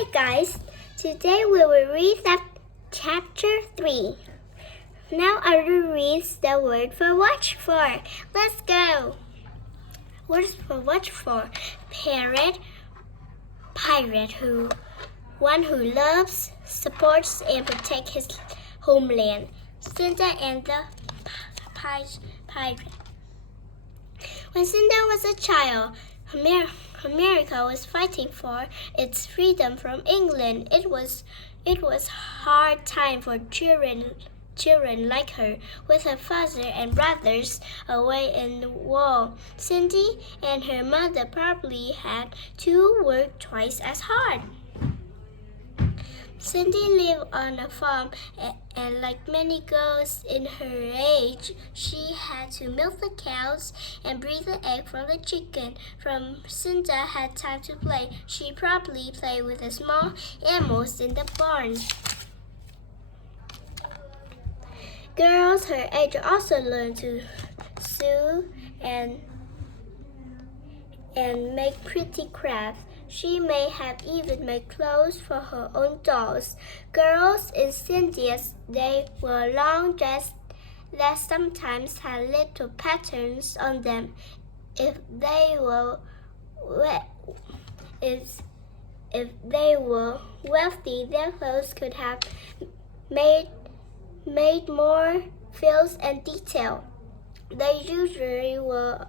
Hi guys, today we will read that chapter 3. Now I will read the word for watch for. Let's go. Words for watch for. Parrot, pirate, one who loves, supports, and protects his homeland. Cinda and the pirate. When Cinda was a child, America was fighting for its freedom from England. It was hard time for children like her, with her father and brothers away in the war. Cindy and her mother probably had to work twice as hard. Cindy lived on a farm, and like many girls in her age, she had to milk the cows and breed the egg from the chicken. From Cinda had time to play. She probably played with the small animals in the barn. Girls her age also learned to sew and make pretty crafts. She may have even made clothes for her own dolls. Girls in Cindy's day wore long dresses that sometimes had little patterns on them. If they were wealthy, their clothes could have made more frills and detail. They usually were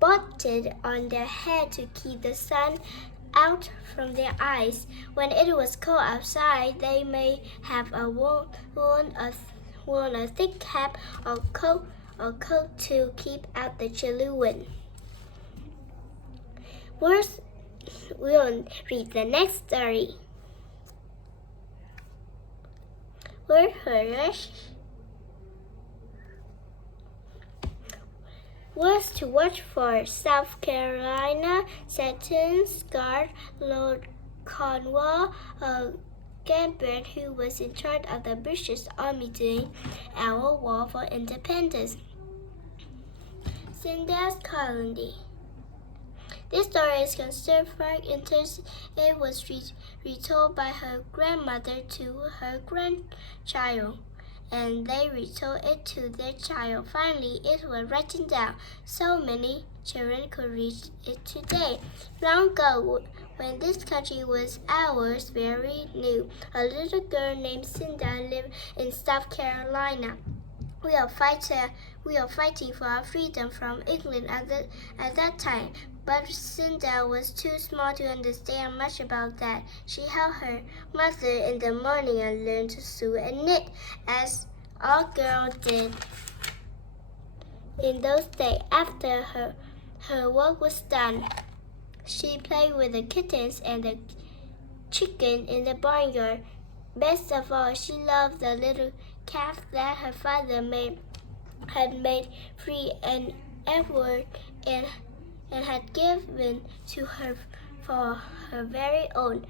butted on their head to keep the sun out from their eyes. When it was cold outside, they may have worn a thick cap or coat to keep out the chilly wind. We'll read the next story. Word Hurrish. Words to watch for: South Carolina, Satin, Scar, Lord Cornwall, a Gambit who was in charge of the British Army during our war for independence. Cinda's colony. This story is considered folk until it was retold by her grandmother to her grandchild, and they retold it to their child. Finally, it was written down so many children could read it today. Long ago, when this country was ours, very new, a little girl named Cinda lived in South Carolina. We are fighting for our freedom from England at that time. But Cinda was too small to understand much about that. She helped her mother in the morning and learned to sew and knit, as all girls did in those days. After her work was done, she played with the kittens and the chicken in the barnyard. Best of all, she loved the little calf that her father had made free and Edward and had given to her for her very own.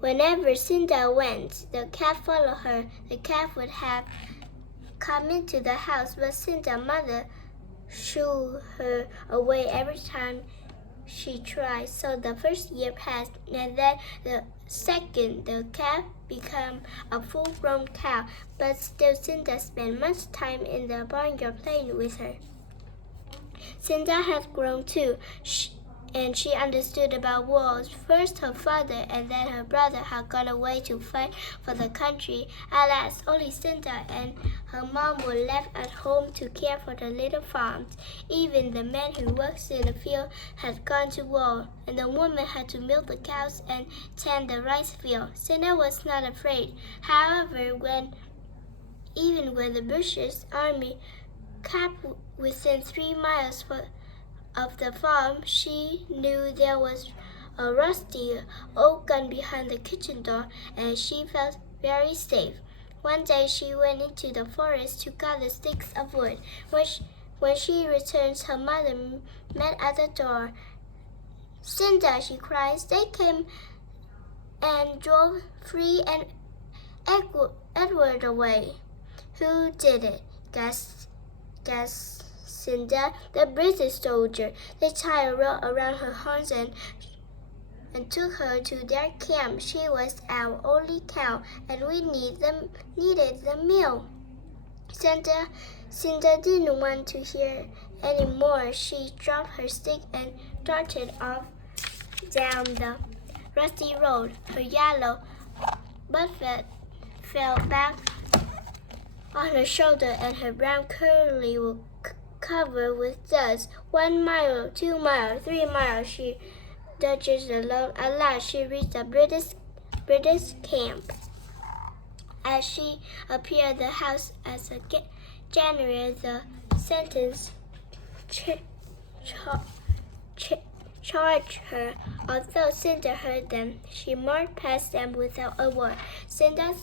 Whenever Cinda went, the calf followed her. The calf would have come into the house, but Cinda's mother shooed her away every time she tried. So the first year passed, and then the second, the calf became a full-grown cow. But still, Cinda spent much time in the barnyard playing with her. Cinda had grown too, and she understood about wars. First her father and then her brother had gone away to fight for the country. At last, only Cinda and her mom were left at home to care for the little farms. Even the man who works in the field had gone to war, and the woman had to milk the cows and tend the rice field. Cinda was not afraid. However, even when the British Army camped within 3 miles of the farm, she knew there was a rusty old gun behind the kitchen door, and she felt very safe. One day she went into the forest to gather sticks of wood. When she returned, her mother met at the door. "Cinda," she cried, "they came and drove free and Edward away." "Who did it?" gasped Cinda, the British soldier. They tied a rope around her horns and took her to their camp. She was our only cow, and we needed the milk. Cinda didn't want to hear any more. She dropped her stick and darted off down the rusty road. Her yellow butt fell back on her shoulder, and her brown curly were covered with dust. 1 mile, 2 miles, 3 miles, she dodged along. At last, she reached the British camp. As she appeared the house as a general, the sentence charged her. Although Cinda heard them, she marched past them without a word. Cinda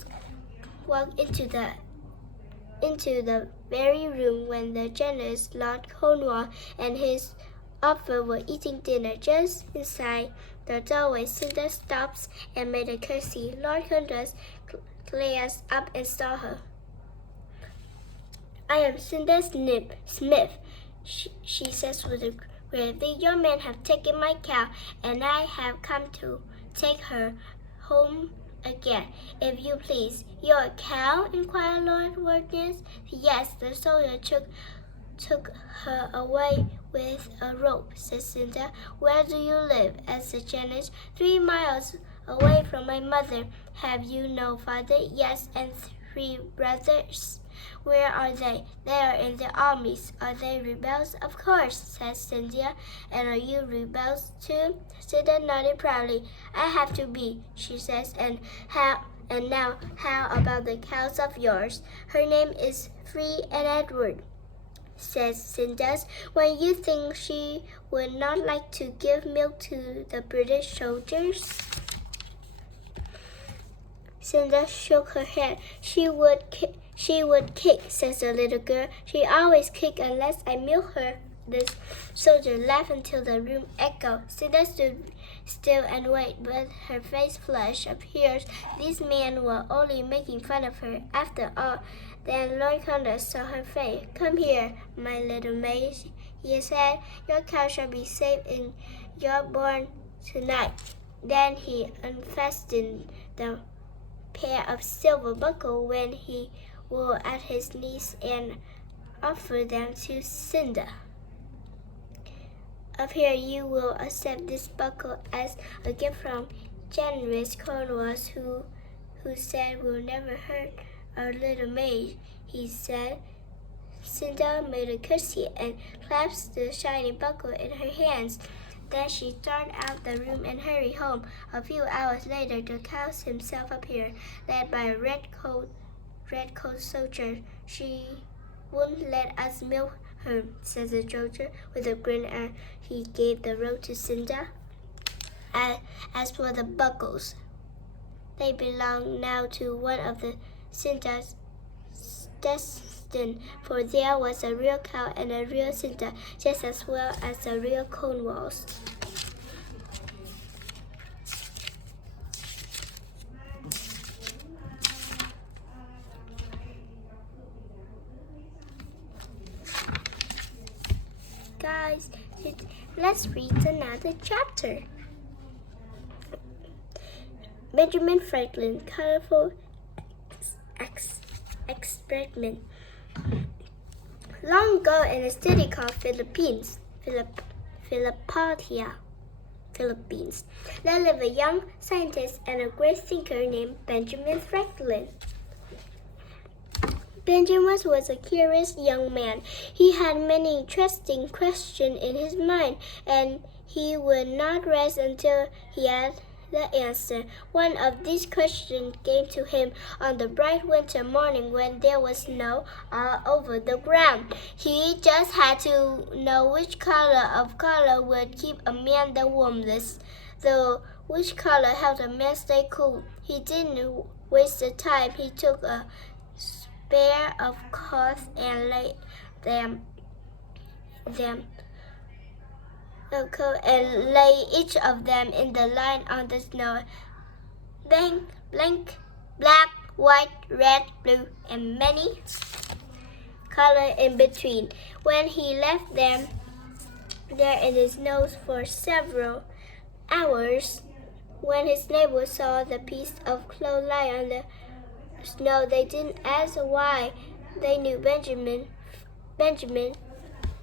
walked into the very room when the generous Lord Cornwall and his officer were eating dinner. Just inside the doorway, Cinda stopped and made a curtsy. Lord Cornwall glanced up and saw her. "I am Cinda Smith," she says with a gravity. "Your men have taken my cow, and I have come to take her home again, if you please." "Your cow?" inquired Lord Cornwall. "Yes, the soldier took her away with a rope," said Cinda. "Where do you live?" asked the general. 3 miles away from my mother." "Have you no father?" "Yes, and 3 brothers." "Where are they?" "They are in the armies." "Are they rebels?" "Of course," said Cinda. "And are you rebels too?" Cinda nodded proudly. "I have to be," she says. And now, how about the cows of yours?" "Her name is Free and Edward," says Cinda. "When you think she would not like to give milk to the British soldiers?" Cinda shook her head. She would kick, says the little girl. "She always kicks unless I milk her." The soldier laughed until the room echoed. Cinda stood still and waited, but her face flushed. Appears these men were only making fun of her after all. Then Lord Cornwall saw her face. "Come here, my little maid," he said. "Your cow shall be safe in your barn tonight." Then he unfastened the pair of silver buckles when he wore at his knees and offered them to Cinda. "Up here you will accept this buckle as a gift from generous Cornwall, who said we'll never hurt our little maid," he said. Cinda made a curtsy and clasped the shiny buckle in her hands. Then she started out the room and hurried home. A few hours later, the cow himself appeared, led by a red coat soldier. "She won't let us milk her," said the soldier with a grin, and he gave the rope to Cinda. As for the buckles, they belong now to one of the Cinda's destined, for there was a real cow and a real Cinda, just as well as a real Cornwalls. Guys, let's read another chapter. Benjamin Franklin, colorful experiment. Long ago in a city called Philippines, there lived a young scientist and a great thinker named Benjamin Franklin. Benjamin was a curious young man. He had many interesting questions in his mind, and he would not rest until he had the answer. One of these questions came to him on the bright winter morning when there was snow all over the ground. He just had to know which color would keep a man the warmest, though which color helped a man stay cool. He didn't waste the time. He took a pair of cloths and laid each of them in the line on the snow. Blank, black, white, red, blue, and many color in between. When he left them there in the snow for several hours, when his neighbors saw the piece of cloth lie on the snow, they didn't ask why. They knew Benjamin.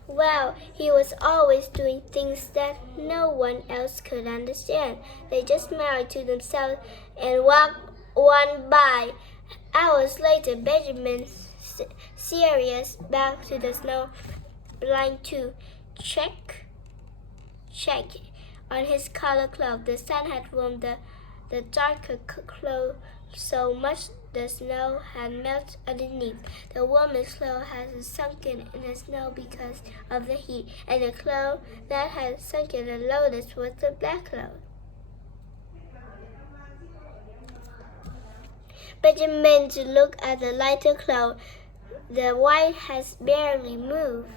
Well, he was always doing things that no one else could understand. They just smiled to themselves and walked on by. Hours later, Benjamin, serious, back to the snow blind to check on his color cloth. The sun had warmed the darker cloth so much the snow had melted underneath. The woman's clothes had sunken in the snow because of the heat, and the cloth that had sunken the lowest was the black cloth. Benjamin looked at the lighter cloth. The white has barely moved.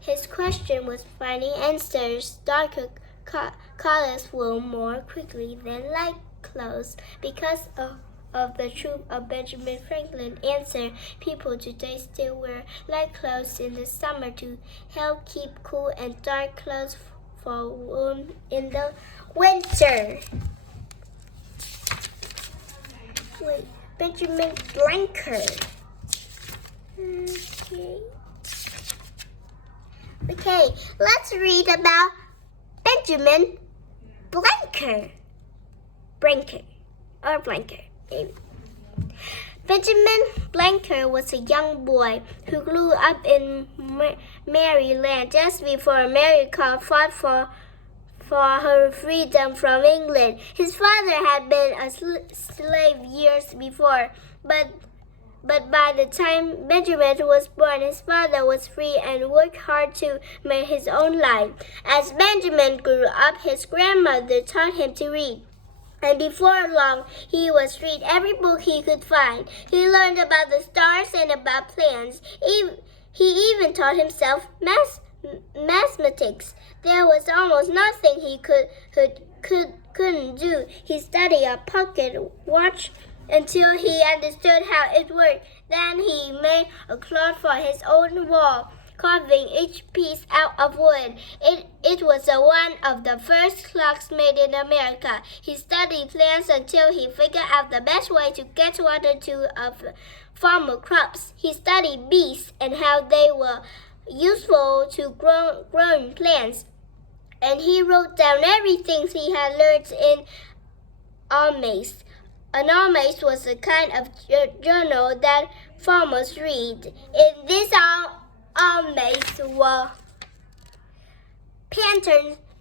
His question was finding answers. Darker colors will more quickly than light clothes. Because of the truth of Benjamin Franklin's answer, people today still wear light clothes in the summer to help keep cool and dark clothes for warm in the winter. Wait, Benjamin Blanker. Okay, let's read about Benjamin Blanker. Blanker, maybe. Benjamin Blanker was a young boy who grew up in Maryland just before America fought for her freedom from England. His father had been a slave years before, but by the time Benjamin was born, his father was free and worked hard to make his own life. As Benjamin grew up, his grandmother taught him to read. And before long, he was read every book he could find. He learned about the stars and about plants. He even taught himself mathematics. There was almost nothing he couldn't do. He studied a pocket watch until he understood how it worked. Then he made a clock for his own wall, carving each piece out of wood. It was one of the first clocks made in America. He studied plants until he figured out the best way to get water to farmer crops. He studied bees and how they were useful to growing plants. And he wrote down everything he had learned in almanacs. An almanac was a kind of journal that farmers read. In this almanacs were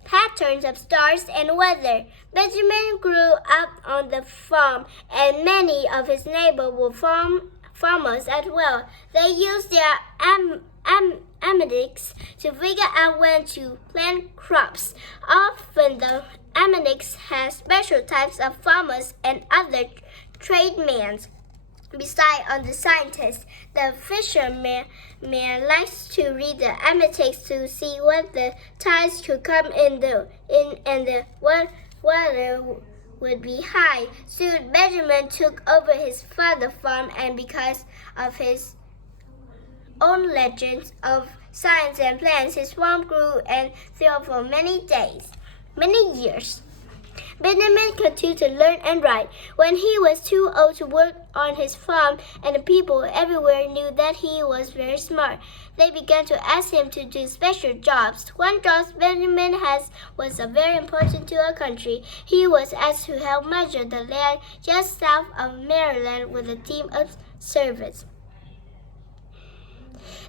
patterns of stars and weather. Benjamin grew up on the farm, and many of his neighbors were farmers as well. They used their almanacs to figure out when to plant crops. Often the almanacs had special types of farmers and other tradesmen. Besides on the scientists, the fisherman likes to read the almanacs to see what the tides could come and the water would be high. Soon Benjamin took over his father's farm, and because of his own legends of science and plants, his farm grew and thrived for many years. Benjamin continued to learn and write. When he was too old to work on his farm, and the people everywhere knew that he was very smart, they began to ask him to do special jobs. One job Benjamin had was very important to our country. He was asked to help measure the land just south of Maryland with a team of servants.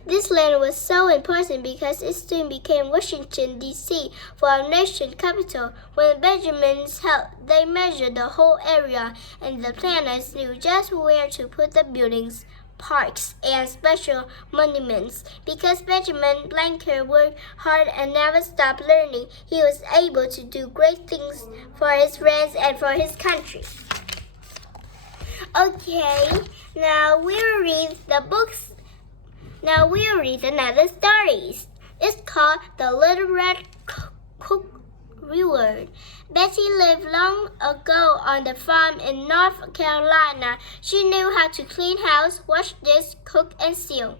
This land was so important because it soon became Washington, D.C., for our nation's capital. With Benjamin's help, they measured the whole area, and the planners knew just where to put the buildings, parks, and special monuments. Because Benjamin Blanker worked hard and never stopped learning, he was able to do great things for his friends and for his country. Okay, now we'll read the books. Now we'll read another story. It's called The Little Red reward. Betty lived long ago on the farm in North Carolina. She knew how to clean house, wash dishes, cook, and sew.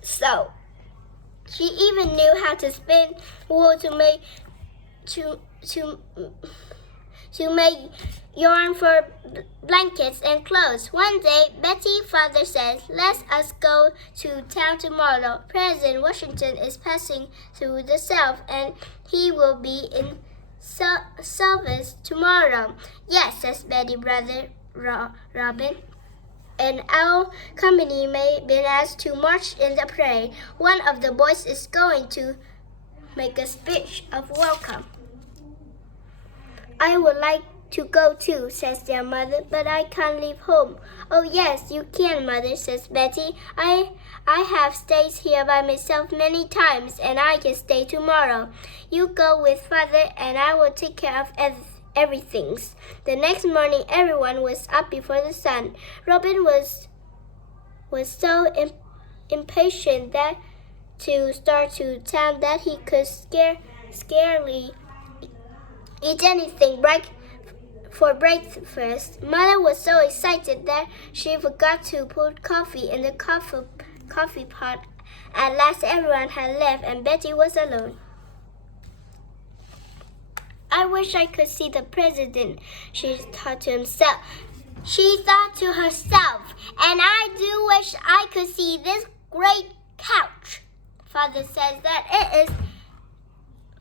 So, she even knew how to spin wool to make yarn for blankets and clothes. One day, Betty's father said, "Let us go to town tomorrow. President Washington is passing through the South, and he will be in service tomorrow." "Yes," says Betty's brother Robin. "And our company may be asked to march in the parade. One of the boys is going to make a speech of welcome." "I would like to go too," says their mother, "but I can't leave home." "Oh yes, you can, Mother," says Betty. I have stayed here by myself many times, and I can stay tomorrow. You go with Father, and I will take care of everything." The next morning, everyone was up before the sun. Robin was so impatient to start to town that he could scarcely eat anything for breakfast. Mother was so excited that she forgot to put coffee in the coffee pot. At last, everyone had left, and Betty was alone. "I wish I could see the president," she thought to herself. "And I do wish I could see this great couch." Father says that it is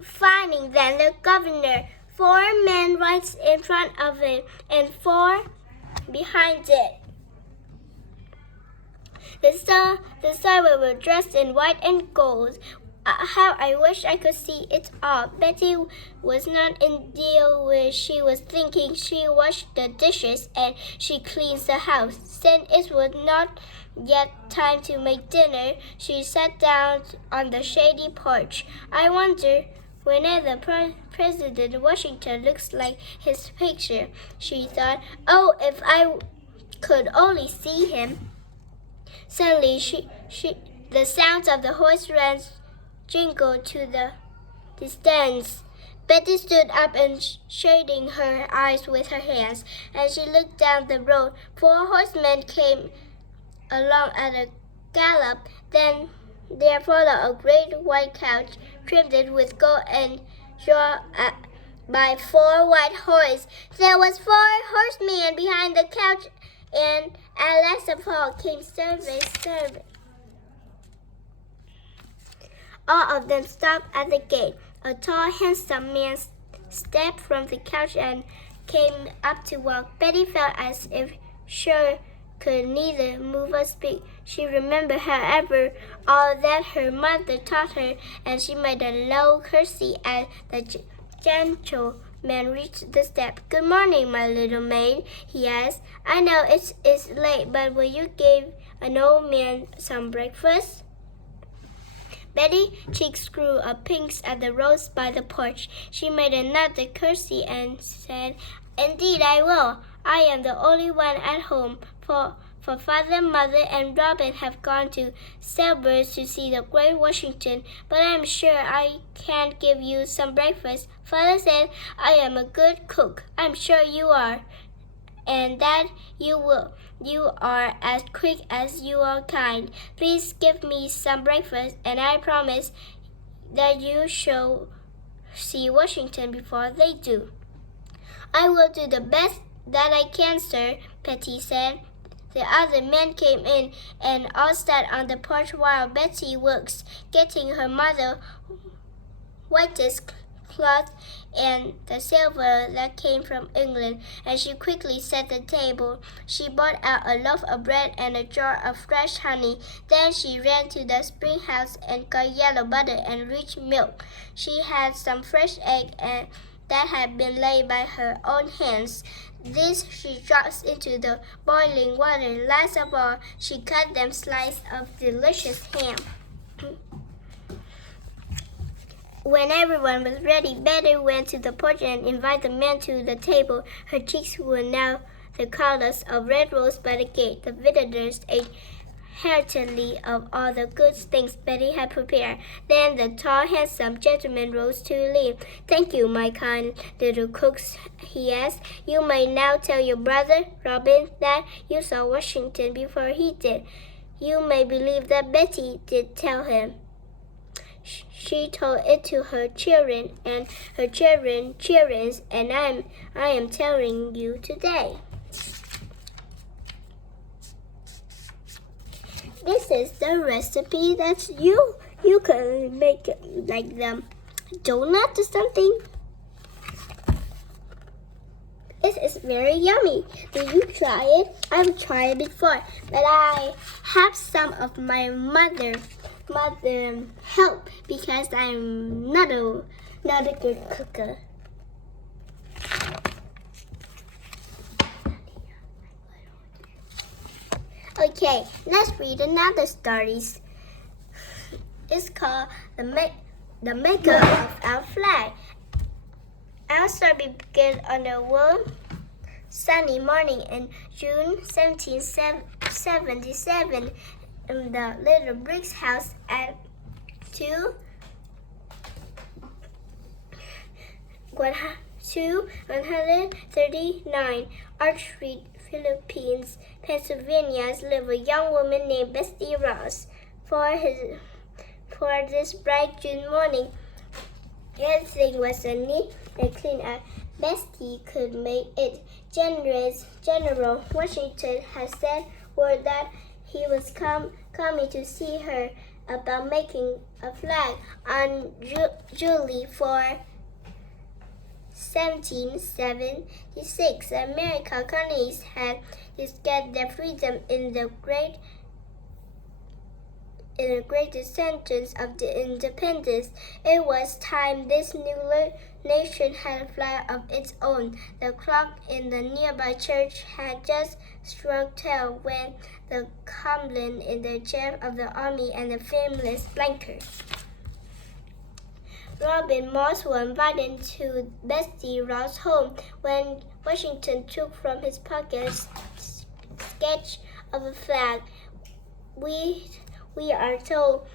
finer than the governor. 4 men right in front of it and 4 behind it. The servants were dressed in white and gold. How I wish I could see it all. Betty was not in deal where she was thinking. She washed the dishes and she cleans the house. Since it was not yet time to make dinner, she sat down on the shady porch. "I wonder whenever President Washington looks like his picture," she thought. "Oh, if I could only see him." Suddenly, the sounds of the horse rams jingled to the distance. Betty stood up and shading her eyes with her hands, and she looked down the road. 4 horsemen came along at a gallop. Then there followed a great white couch, trimmed with gold and drawn by 4 white horses. There was 4 horsemen behind the couch, and at last of all came servants. All of them stopped at the gate. A tall, handsome man stepped from the couch and came up to walk. Betty felt as if she could neither move or speak. She remembered, however, all that her mother taught her, and she made a low curtsy as the gentleman reached the step. "Good morning, my little maid," he asked. "I know it's late, but will you give an old man some breakfast?" Betty's cheeks grew pink at the rose by the porch. She made another curtsy and said, "Indeed I will. I am the only one at home, for Father, Mother, and Robin have gone to Selburne to see the great Washington, but I am sure I can give you some breakfast. Father said I am a good cook. I am sure you are, and that you are as quick as you are kind. Please give me some breakfast, and I promise that you shall see Washington before they do." "I will do the best that I can, sir," Betty said. The other men came in and all sat on the porch while Betty worked, getting her mother whitest cloth and the silver that came from England, and she quickly set the table. She brought out a loaf of bread and a jar of fresh honey. Then she ran to the spring house and got yellow butter and rich milk. She had some fresh egg and that had been laid by her own hands. This she dropped into the boiling water. Last of all, she cut them slices of delicious ham. When everyone was ready, Betty went to the porch and invited the men to the table. Her cheeks were now the colors of red rose by the gate. The visitors ate heartily of all the good things Betty had prepared. Then the tall, handsome gentleman rose to leave. "Thank you, my kind little cooks," he asked. "You may now tell your brother, Robin, that you saw Washington before he did. You may believe that Betty did tell him. She told it to her children and her children's, and I am telling you today." This is the recipe that you can make like the donut or something. It is very yummy. Did you try it? I've tried it before, but I have some of my mother help because I'm not a good cooker. Okay, let's read another story. It's called the Maker of Our Flag. Our story began on a warm, sunny morning in June 1777 in the little brick house at 139 Arch Street, Philippines, Pennsylvania, lived a young woman named Bessie Ross. For this bright June morning, everything was so neat and clean as Bessie could make it. General Washington had sent word that he was coming to see her about making a flag. On July 4, 1776, American colonies had discovered their freedom in the great descendants of the independence. It was time this new nation had a flag of its own. The clock in the nearby church had just struck 12 when the Cumberland in the chief of the army and the famous Blanker Robin Moss were invited to Bessie Ross' home. When Washington took from his pocket a sketch of a flag, "We are told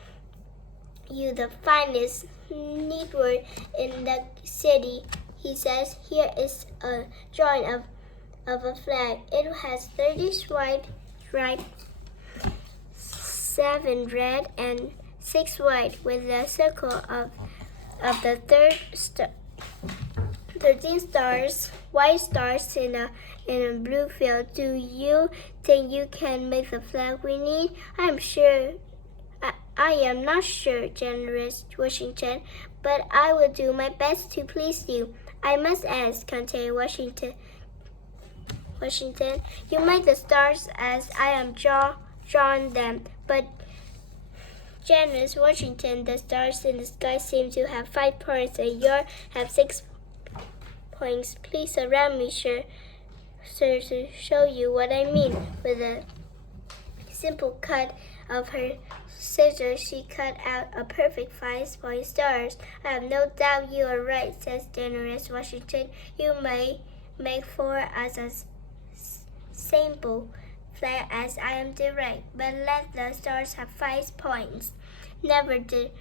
you the finest needlework in the city," he says. "Here is a drawing of a flag. It has 30 stripes, 7 red and 6 white, with a circle of the 13 stars, white stars in a blue field. Do you think you can make the flag we need?" I am not sure, Generous Washington, but I will do my best to please you." "I must ask," continued Washington, "you make the stars as I am drawn them, but Generous Washington, the stars in the sky seem to have 5 points and yours have 6 points. Please allow me, sir, to show you what I mean." With a simple cut of her scissors, she cut out a perfect 5-point stars. "I have no doubt you are right," says Generous Washington. "You may make 4 as a sample flag as I am direct, but let the stars have 5 points." Never did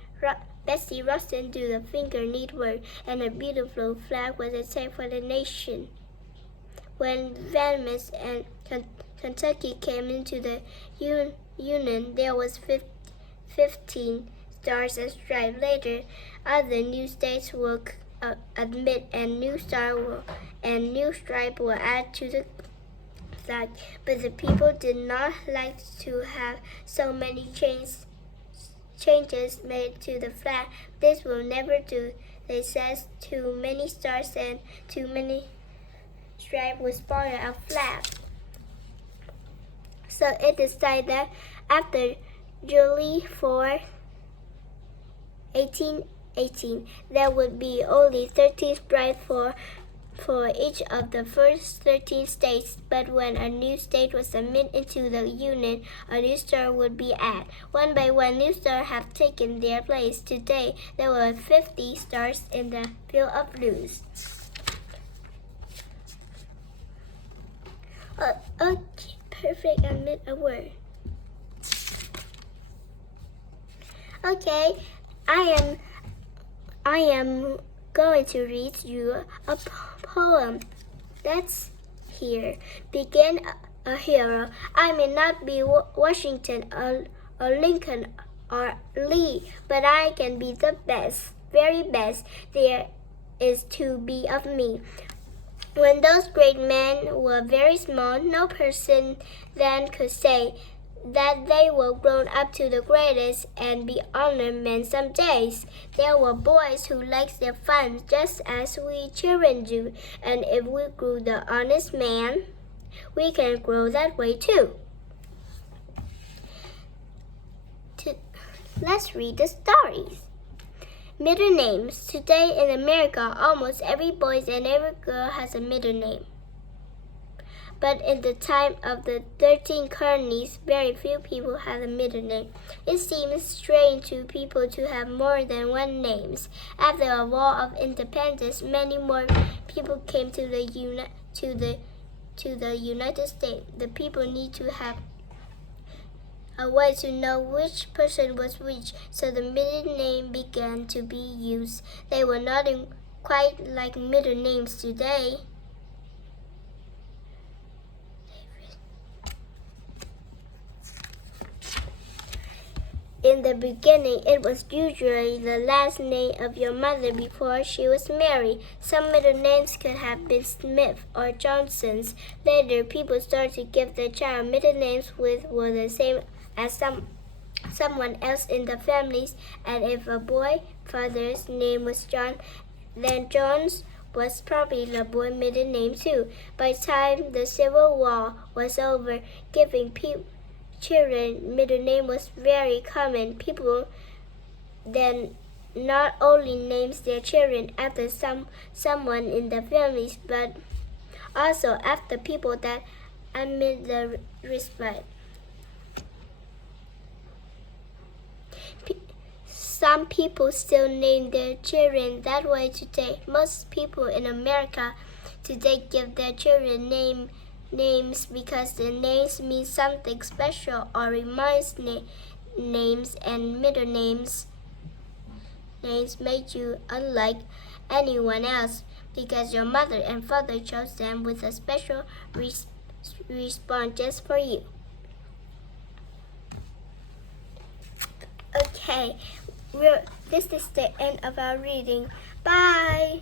Bessie Ross do the finger needlework, and a beautiful flag was a type for the nation. When Vermont and Kentucky came into the Union, there was 15 stars and stripes. Later, other new states will admit, and new star and new stripe were added to the flag. But the people did not like to have so many changes made to the flag. "This will never do," they said. "Too many stars and too many stripes will spoil our flag." So it decided that after July 4, 1818, there would be only 13 stripes for each of the first 13 states. But when a new state was admitted into the Union, a new star would be added. One by one, new stars have taken their place. Today, there were 50 stars in the field of blues. Okay, perfect. I made a word. Okay, I am going to read you a poem. Let's hear. Begin a hero. I may not be Washington or Lincoln or Lee, but I can be the best, very best there is to be of me. When those great men were very small, no person then could say that they were grown up to the greatest and be honored men some days. There were boys who liked their fun just as we children do, and if we grew the honest man, we can grow that way too. Let's read the stories. Middle names. Today in America, almost every boy and every girl has a middle name. But in the time of the 13 colonies, very few people had a middle name. It seems strange to people to have more than one name. After the War of Independence, many more people came to the United States. The people need to have a way to know which person was which, so the middle name began to be used. They were not quite like middle names today. In the beginning, it was usually the last name of your mother before she was married. Some middle names could have been Smith or Johnson's. Later, people started to give their child middle names which were the same as someone else in the families, and if a boy father's name was John, then John's was probably the boy's middle name too. By the time the Civil War was over, giving children middle name was very common. People then not only names their children after someone in the families, but also after people that admit the respect. Some people still name their children that way today. Most people in America today give their children names because the names mean something special or reminds names, and middle names make you unlike anyone else because your mother and father chose them with a special response just for you. Okay, this is the end of our reading. Bye!